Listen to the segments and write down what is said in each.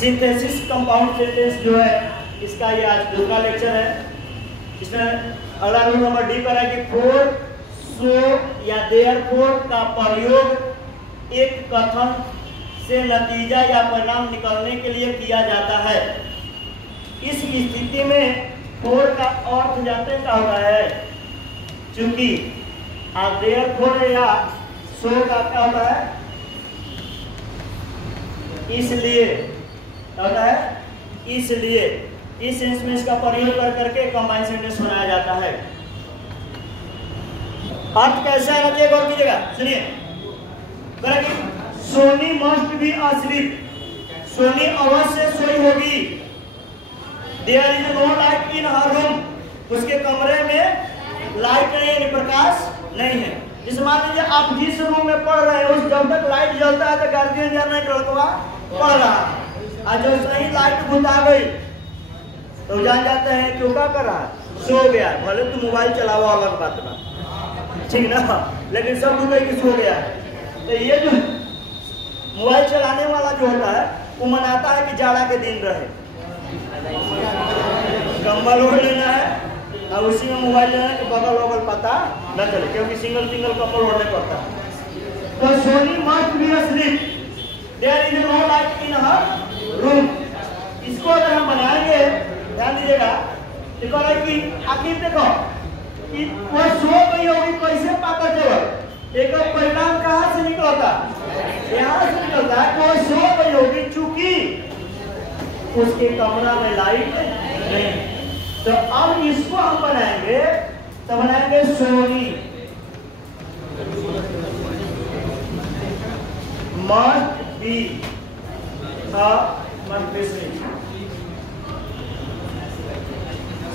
Synthesis compound sentence जो है इसका ये आज दूसरा लेक्चर है। इसमें अगला रूल नंबर डी पर है कि फोर, सो या देयरफॉर का प्रयोग एक कथन से नतीजा या परिणाम निकालने के लिए किया जाता है। इस स्थिति में फोर का अर्थ जानते हैं क्या होता है? चूंकि देयरफॉर या सो का क्या होता है? इसलिए होता है, इसलिए इस सेंस में इसका प्रयोग कर करके कंबाइन सेंटेंस बनाया जाता है। अर्थ कैसा है ना, गौर कीजिएगा, सुनिए। Soni must be asleep, Soni अवश्य सोई होगी। There is no light in her room, उसके कमरे में लाइट नहीं है, प्रकाश नहीं है। इस मान लीजिए आप जिस रूम में पढ़ रहे हैं उस जब तक लाइट जलता है तो गार्जियन जाना लड़का पढ़ रहा है, और जो सही लाइट बुता गई तो जान जाते हैं क्यों क्या कर रहा है, सो गया। भले तो मोबाइल चलाओ अलग बात बा, ठीक ना, लेकिन सब लोग कि सो गया है। तो ये जो मोबाइल चलाने वाला जो होता है वो मनाता है कि जाड़ा के दिन रहे, कंबल ओढ़ लेना है और उसी में मोबाइल लेना है कि बगल वगल पता न चले, क्योंकि सिंगल सिंगल कंबल ओढ़ने पड़ता है। तो Soni must be asleep, there is no light in her room. इसको अगर हम बनाएंगे, ध्यान दीजिएगा, देखो कि आखिर देखो कि वो सो गई होगी, कैसे पता चला? एक परिणाम कहाँ से निकलता? यहाँ से निकलता है कि वो सो गई होगी चूंकि उसके कमरा में लाइट नहीं। तो अब इसको हम बनाएंगे, तो बनाएंगे Soni must be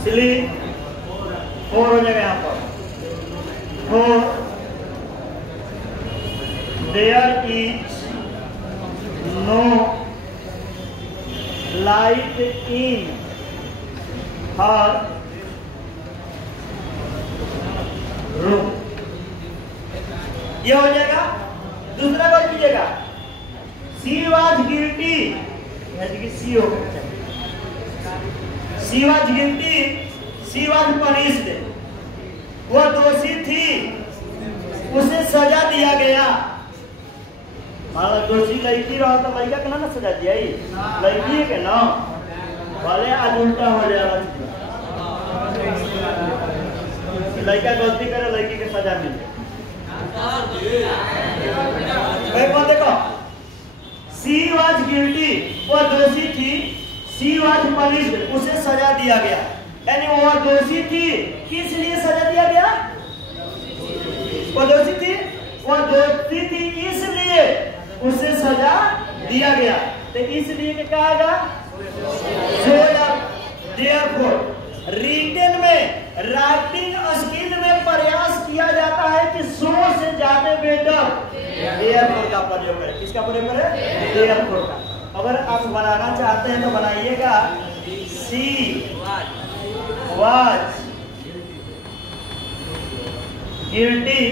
sleep, for हो जाएगा यहाँ पर, for there is no light in her room, ये हो जाएगा। दूसरा बात कीजिएगा, सी वाज गिल्टी, सी हो गया, she was guilty, C was punished, वह दोषी थी, उसे सजा दिया गया। दोषी लड़की रहा तो लड़का के ना सजा दिया, लड़की के ना, भले आज उल्टा हो जाएगा, लड़का गलती करे लड़की के सजा मिले। देखो, सी वाज गिल्टी, वह दोषी थी, सी वाज पनिश्ड, उसे सजा दिया गया। यानी वह दोषी थी, किस लिए सजा दिया गया? वह दोषी थी, वह दोषी थी इसलिए उसे सजा दिया गया। तो इसलिए क्या आएगा? देयरफॉर रिटन में, राइटिंग स्किल में प्रयास किया जाता है कि सो से ज्यादा बेटर देयरफॉर का प्रयोग करें। किसका प्रयोग करें? देयरफॉर का। अगर आप बनाना चाहते हैं तो बनाइएगा, सी वाज गिल्टी,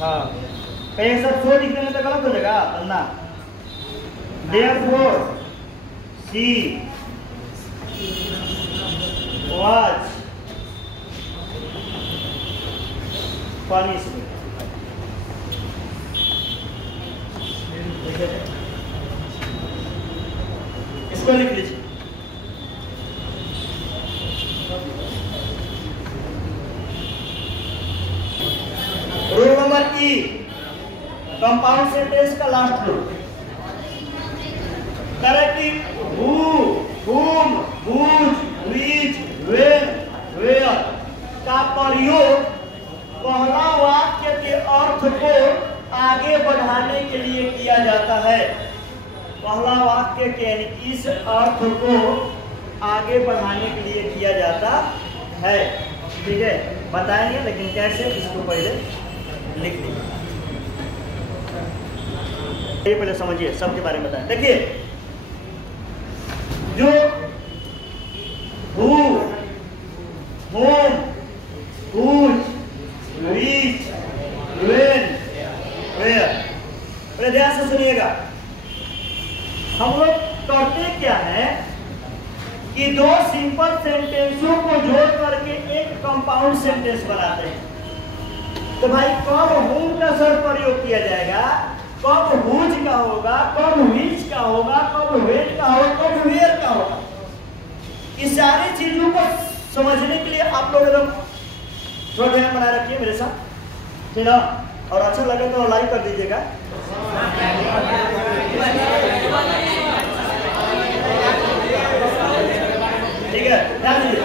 हाँ कहीं सब सो लिखने में तो गलत हो जाएगा पन्ना। देयरफॉर सी वाज पनिश्ड, इसको लिख लीजिए। Rule number E, compound sentence का last rule, correct who, whom, whose, which, when, where का प्रयोग पहला वाक्य के अर्थ को आगे बढ़ाने के लिए किया जाता है। पहला वाक्य के यानी इस अर्थ को आगे बढ़ाने के लिए किया जाता है। ठीक है, बताएंगे लेकिन कैसे, इसको पहले लिख लीजिए, ये पहले समझिए, सबके बारे में बताएं। देखिए, जो who, whom, whose, which, when, where, पहले ध्यान से सुनिएगा। हम लोग करते क्या है कि दो सिंपल सेंटेंसों को जोड़ करके एक कंपाउंड सेंटेंस बनाते हैं। तो भाई कब whom का सर प्रयोग किया जाएगा, कब whose का होगा, कब which का होगा, कब when का होगा, कब where का होगा, इस सारी चीजों को समझने के लिए आप लोग एकदम थोड़ा ध्यान बनाए रखिए मेरे साथ, ठीक है। और अच्छा लगे तो लाइक कर दीजिएगा। ठीक है, ध्यान दीजिए।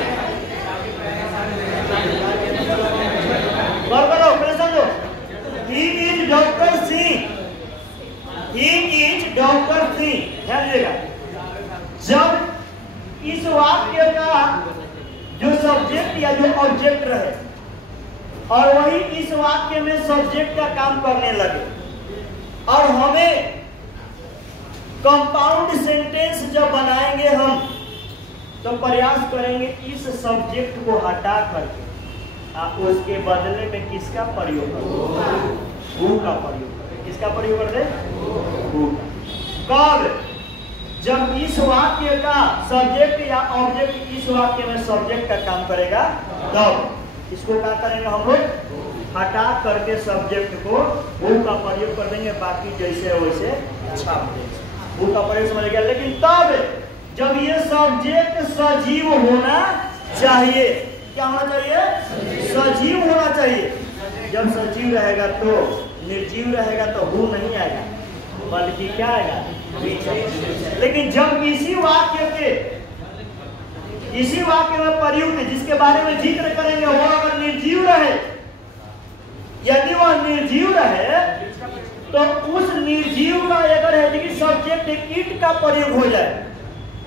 गौर करो, पहले समझो। He is Dr. Singh, he is Dr. Singh, ध्यान दीजिएगा। जब इस वाक्य का जो सब्जेक्ट या जो ऑब्जेक्ट रहे और वही इस वाक्य में सब्जेक्ट का काम करने लगे और हमें कंपाउंड सेंटेंस जब बनाएंगे हम तो प्रयास करेंगे इस सब्जेक्ट को हटा करके उसके बदले में किसका प्रयोग करें, who का प्रयोग करें। किसका प्रयोग करते हैं, who का। कब, जब इस वाक्य का सब्जेक्ट या ऑब्जेक्ट इस वाक्य में सब्जेक्ट का काम करेगा तब इसको क्या करेंगे हम लोग, हटा करके सब्जेक्ट को who का प्रयोग कर देंगे, बाकी जैसे वैसे छाप देंगे। who का प्रयोग समझ गया। लेकिन तब जब ये सब्जेक्ट सजीव होना चाहिए, क्या होना चाहिए, सजीव होना चाहिए। जब सजीव रहेगा तो, निर्जीव रहेगा तो who नहीं आएगा, बल्कि क्या आएगा, लेकिन जब इसी वाक्य में प्रयुक्त जिसके बारे में जिक्र करेंगे वो अगर निर्जीव रहे, यदि वह निर्जीव रहे तो उस निर्जीव का अगर है कि सब्जेक्ट ईट का प्रयोग हो जाए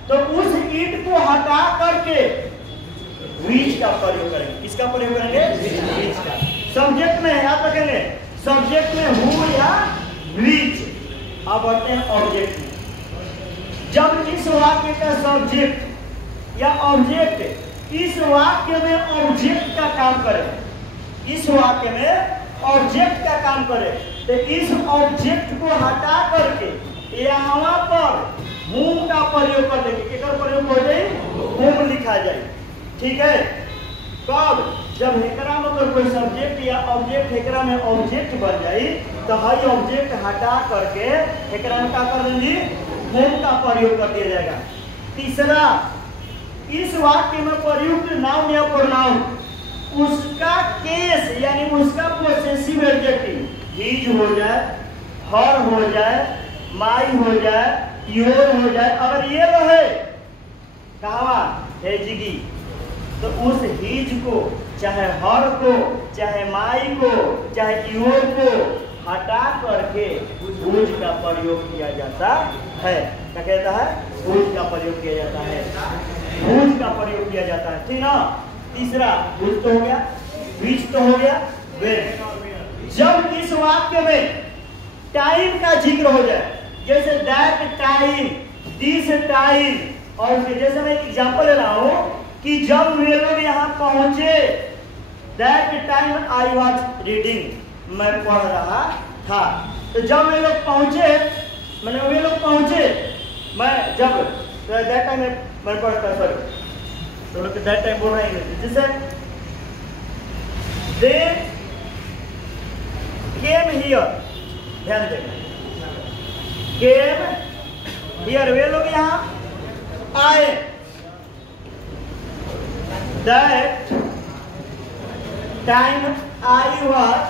तो उस ईट को हटा करके which का प्रयोग करेंगे। किसका प्रयोग करेंगे, which का। सब्जेक्ट में याद रखेंगे, सब्जेक्ट में who या which। अब बढ़ते हैं ऑब्जेक्ट में। जब इस वाक्य का सब्जेक्ट या ऑब्जेक्ट इस वाक्य में ऑब्जेक्ट का काम करे, इस वाक्य में ऑब्जेक्ट का काम करे तो इस ऑब्जेक्ट को हटा करके यहाँ पर whom का प्रयोग कर देंगे। किसका प्रयोग हो जाए, whom लिखा जाए, ठीक है। कब, जब हेकरा में तो कोई सब्जेक्ट या ऑब्जेक्ट हेकरा में ऑब्जेक्ट बन जाए तो हर ऑब्जेक्ट हटा करके हेकरा में क्या कर देंगे, whom का प्रयोग कर दिया जाएगा। तीसरा, इस वाक्य में प्रयुक्त नाउन या प्रोनाउन उसका केस यानी उसका पोसेसिव एडजेक्टिव हिज हो जाए, हर हो जाए, माई हो जाए, योर हो जाए, अगर ये रहे कहावा हेजगी तो उस हिज को, चाहे हर को, चाहे माई को, चाहे योर को हटा करके हुज का प्रयोग किया जाता है। क्या कहता है, हुज का प्रयोग किया जाता है, हुज का प्रयोग किया जाता है, ठीक ना। तीसरा हुज तो हो गया, which तो हो गया, when। जब इस वाक्य में टाइम का जिक्र हो जाए, जैसे दैट टाइम, दिस टाइम, और जैसे मैं एक एग्जांपल ले रहा हूं कि जब वे लोग यहाँ पहुंचे, that time I was reading, मैं पढ़ रहा था। तो जब वे लोग पहुंचे, मैंने वे लोग पहुंचे, मैं जब दैट टाइम मैं पढ़ता, सॉरी तो लोग दैट टाइम बोल रहे हैं, जैसे दे केम हियर, ध्यान देना, केम हियर, वे लोग यहाँ आए। That time I was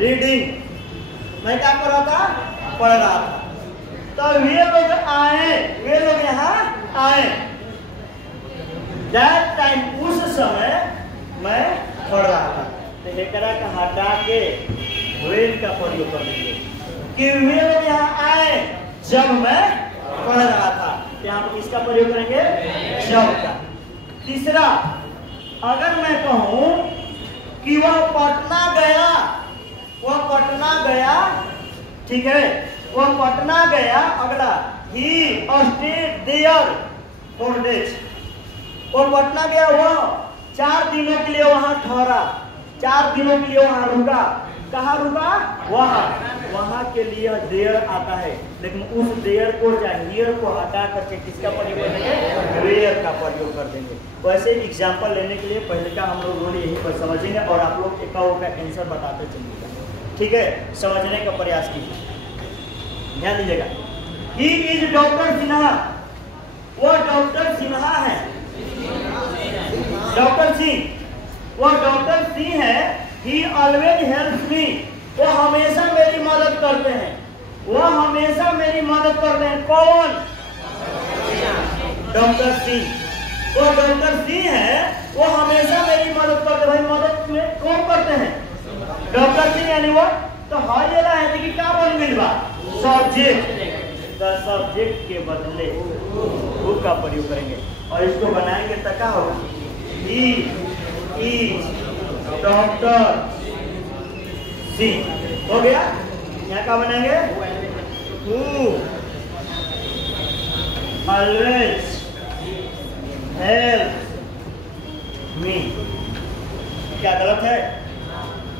reading, मैं क्या कर रहा था, पढ़ रहा था। तो वे लोग आए, वे लोग यहाँ आए। दैट टाइम, उस समय मैं पढ़ रहा था। तो हेकरा का हटा के वेन का प्रयोग कर देंगे कि वे लोग यहाँ आए जब मैं पढ़ रहा था। यहाँ पर किसका प्रयोग करेंगे, जब का। तीसरा, अगर मैं कहूं कि वह पटना गया, वह पटना गया, ठीक है, वह पटना गया। अगला, he stayed there for days, वह पटना गया, वह 4 दिनों के लिए वहां ठहरा, 4 दिनों के लिए वहां रुका। कहाँ रुका, वहां। वहाँ के लिए देयर आता है, लेकिन उस देयर को हियर को हटा करके किसका प्रयोग करेंगे? वेयर का प्रयोग कर देंगे। वैसे एग्जाम्पल लेने के लिए पहले का हम लोग रूल यहीं पर समझेंगे और आप लोग एक का आंसर बताते चलिएगा, ठीक है? समझने का प्रयास कीजिए, ध्यान दीजिएगा। ही इज डॉक्टर सिन्हा, वो डॉक्टर सिन्हा है, डॉक्टर सिंह, वो डॉक्टर सिंह है। ही ऑलवेज हेल्प्स मी, वो हमेशा मेरी मदद करते हैं, वो हमेशा मेरी मदद करते हैं। कौन? डॉक्टर सिंह, वो डॉक्टर सिंह है, वो हमेशा मेरी मदद करते हैं। भाई मदद में कौन करते हैं? डॉक्टर सिंह, यानी वो तो हर जगह है कि क्या बन गई बा? सब्जेक्ट, सब्जेक्ट के बदले वो का प्रयोग करेंगे और इसको बनाएंगे तो क्या होगा? ही इज डॉक्टर सिंह, हो गया। यहाँ क्या बनाएंगे? Who always help me. क्या गलत है?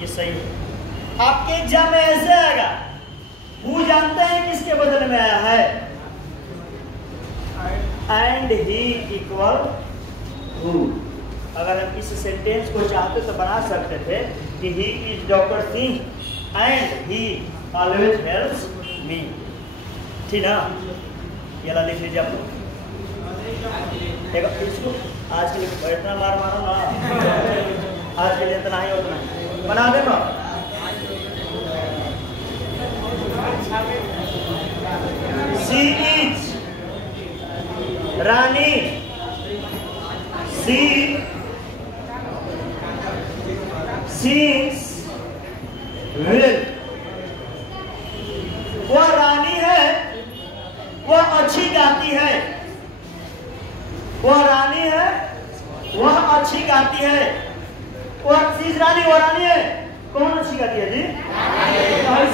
ये सही है। आपके एग्जाम में ऐसे आएगा, वो जानते हैं किसके बदले में आया है? And he equal who. अगर हम इस सेंटेंस को चाहते तो बना सकते थे कि he is doctor Singh and he always helps me, ठीक ना? ये ला लिख लीजिए आप लोग। इसको आज के लिए इतना मारो ना, आज के लिए इतना ही उतना ही बना दे ना। She is Rani, she sings well, वह रानी है, वह अच्छी गाती है, वह रानी है, वह अच्छी गाती है। वह चीज रानी, वह रानी है, कौन अच्छी गाती है जी?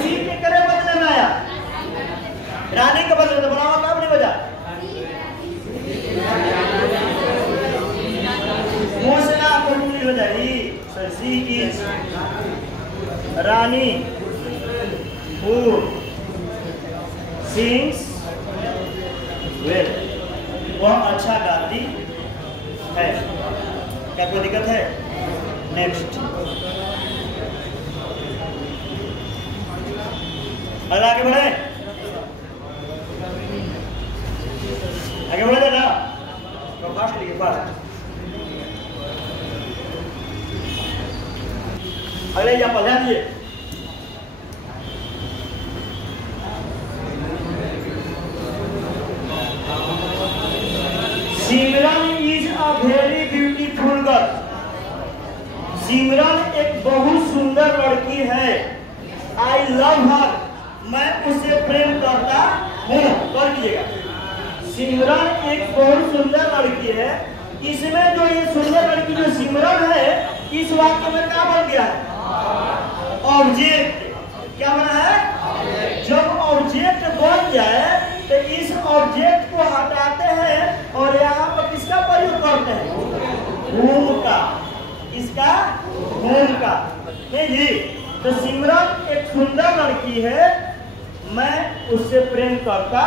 सी के करे बदले में आया, रानी के बदले तो बनावा कब नहीं बजा? मुंह से ना आपको नहीं बजाई। She is Rani who sings well, वह अच्छा गाती है। क्या कोई दिक्कत है? नेक्स्ट, आगे बढ़े, आगे बढ़े ना, तो फास्ट लिखिए, फास्ट। अगले एग्जाम्पल ध्यान दीजिए। Simran is a very beautiful girl, Simran एक बहुत सुंदर लड़की है। आई लव हर, मैं उसे प्रेम करता हूँ। कर दीजिएगा। सिमरन एक बहुत सुंदर लड़की है। इसमें जो ये सुंदर लड़की जो सिमरन है, इस वाक्य में क्या बन गया है? ऑब्जेक्ट। क्या बना है? जब ऑब्जेक्ट बन जाए तो इस ऑब्जेक्ट को हटाते हैं और यहाँ पर किसका प्रयोग करते हैं? whom का। इसका whom का, नहीं जी? तो सिमरन एक सुंदर लड़की है, मैं उससे प्रेम करता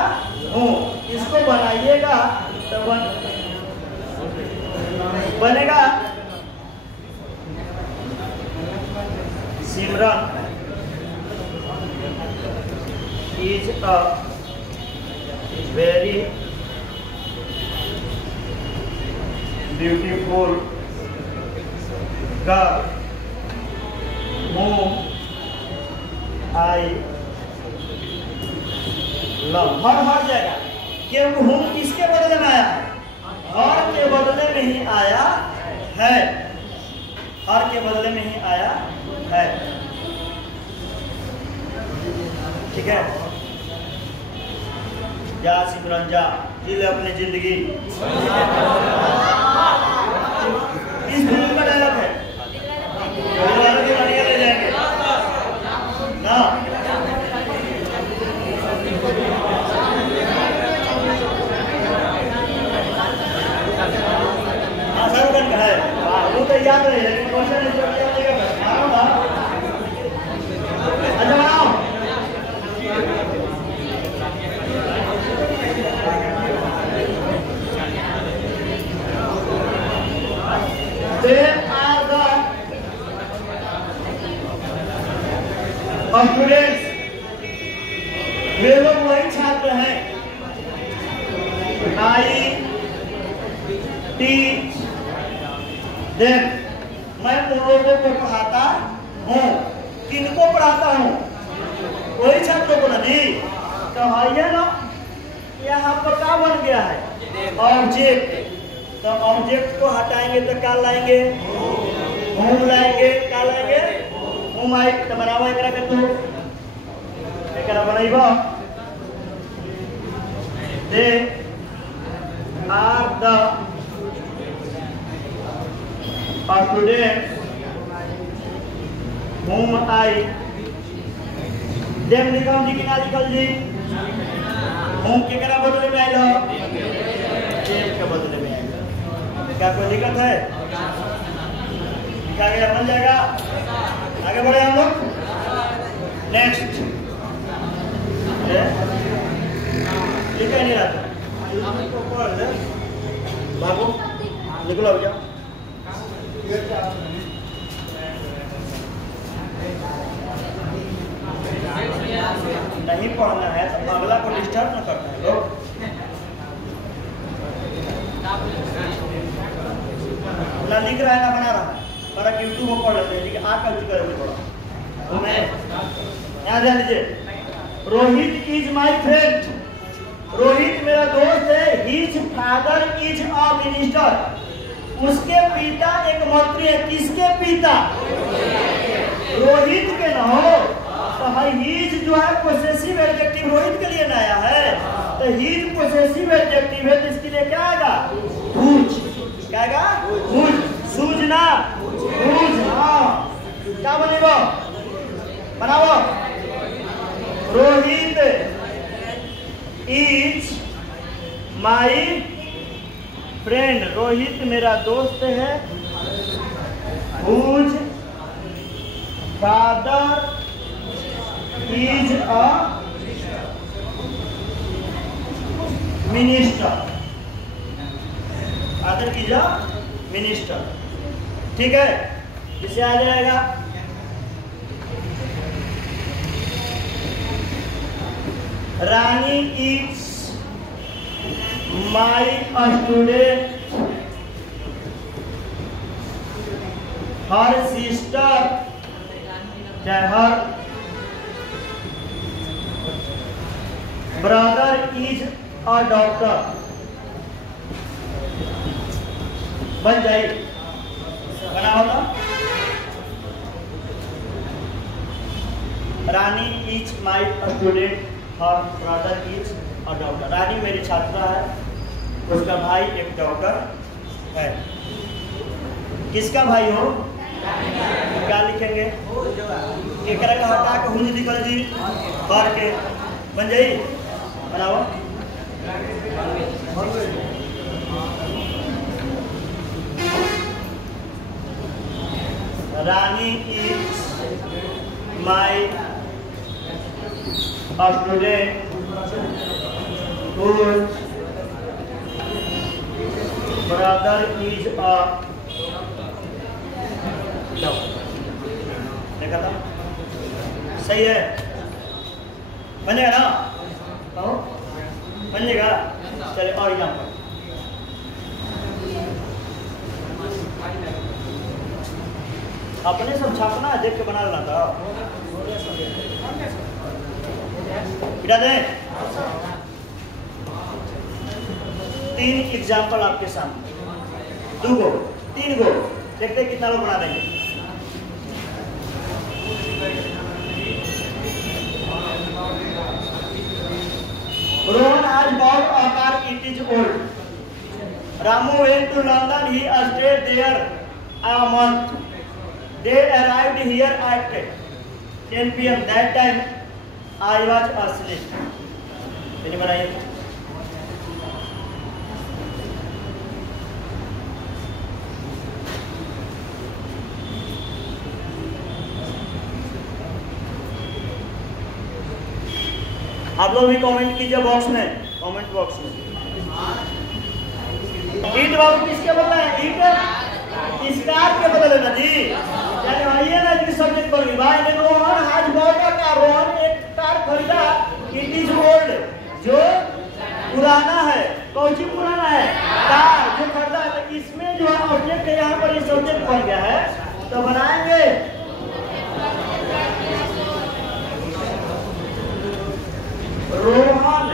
हूँ। इसको बनाइएगा तो बनेगा Simran is a very beautiful girl whom I love। Her जाएगा, क्योंकि whom किसके बदले में आया है? हर के बदले में ही आया है, हर के बदले में ही आया है, ठीक है? जा सिमरन जा, जी ले अपनी जिंदगी। इस फिल्म का डायलॉग है, ले जाएंगे ना। है वो तो याद रहे, लेकिन क्वेश्चन याद नहीं कर। अच्छा बनाओ, वे लोग वही छात्र हैं। आई टीच देम, मैं उन लोगों को पढ़ाता हूँ। किनको पढ़ाता हूँ? वही छात्रों को नहीं। तो है ना, यहाँ पर क्या बन गया है? ऑब्जेक्ट। तो ऑब्जेक्ट को हटाएंगे तो क्या लाएंगे? होम लाएंगे। क्या लाएंगे? Whom I. तो बनावा एकरा के तू एकरा बनाइबा। They are the student whom I. Them लिखम जी कि ना लिखल जी? होम के करा बदले में आइल के बदले में आइल। क्या कोई दिक्कत है? क्या गया? बन जाएगा। आगे बढ़े हम लोग। नेक्स्ट लिखा नहीं आता बाबू, निकलो भैया। नहीं पढ़ना है तो अगला को डिस्टर्ब न करना है लोग। ना लिख रहा है ना बना रहा है, पर यूट्यूब में पढ़ लेते हैं। लेकिन आप कल्चर करोगे थोड़ा। मैं यहाँ ध्यान दीजिए। Rohit is my friend. Rohit मेरा दोस्त है। His father is a minister. उसके पिता एक मंत्री है। किसके पिता? रोहित के ना हो तो हिज जो है पोसेसिव एडजेक्टिव रोहित के लिए नया है। तो हिज पोसेसिव एडजेक्टिव है तो इसके लिए क्या आएगा? हुज। क्या आएगा? हुज। सूझना। हुज। हाँ, क्या बनेगा? बनाओ। Rohit is my friend. Rohit मेरा दोस्त है। Whose father is a minister. Father is a minister. ठीक है, इसे आ जाएगा। Rani is my student. Her sister चाहे her brother is a doctor. बन जाए। बना होगा। Rani is my student. Her brother is a doctor. Rani मेरी छात्रा है, उसका भाई एक डॉक्टर है। किसका भाई हो? क्या लिखेंगे? केकरा का हटा के हुज लिखल जी। हर के बन जाई। बनाओ। Rani is my student whose brother is a doctor। देखा था? सही है? बनेगा ना? कहो बनेगा। चलिए और एग्जाम्पल। अपने सब छापना देख के बना लेना था। गिरा दें। 3 एग्जाम्पल आपके सामने। 2 गो 3 गो देखते कितना लोग बना देंगे। रोहन आज bought a car, it is old. Ramu went to London, he stayed there a month. They arrived here at 10 PM. That time I was asleep. चलिए बनाइए। आप लोग भी कमेंट कीजिए बॉक्स में, कमेंट बॉक्स में। ईट बाबू किसके बदला है? ईट इसकार के बदले ना जी। यानी आइए ना जी सब्जेक्ट पर भाई ने रोहन आज बहुत का रोहन एक कार खरीदा, इट इज पुराना है। कौन सी पुराना है? कार जो खरीदा है। तो इसमें जो है ऑब्जेक्ट है, यहाँ पर ये सब्जेक्ट बन गया है, तो बनाएंगे Rohan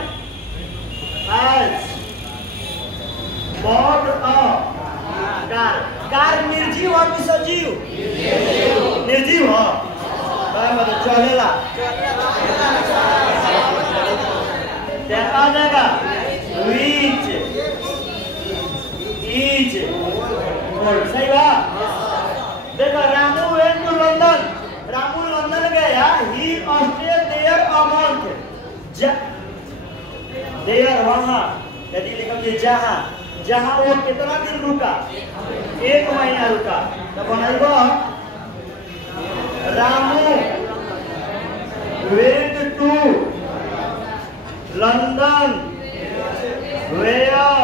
has bought a car। Car निर्जीव और सजीव? निर्जीव हो मतलब चलेला, आ जाएगा which is old। सही बात। देखो Ramu went to London। Ramu London गया। he stayed there a month। There वहां, यदि लिखा जहां, जहां वो कितना दिन रुका? 1 महीना रुका। तो बनाइबो Ramu went to London where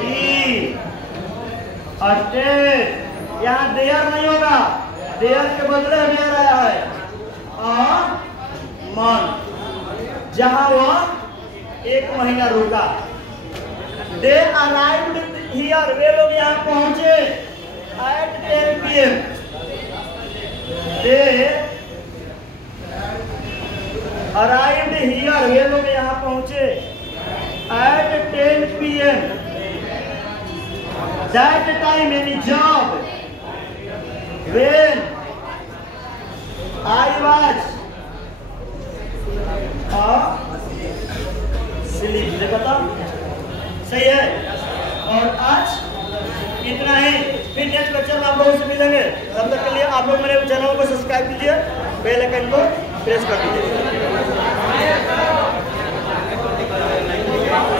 he stayed। यहाँ देयर नहीं होगा, देयर के बदले देयर आया है a month, जहां वह 1 महीना रुका। दे अराइव्ड हियर, वे लोग यहाँ पहुंचे at 10 PM। They arrived here, वे लोग यहाँ पहुंचे at 10 PM। That time any job when I was sleep. देखो तो सही है। और आज इतना ही, फिर नेक्स्ट लेक्चर में आप लोगों से मिलेंगे। तब तक के लिए आप लोग मेरे चैनल को सब्सक्राइब कीजिए, बेल आइकन को प्रेस कर दीजिए।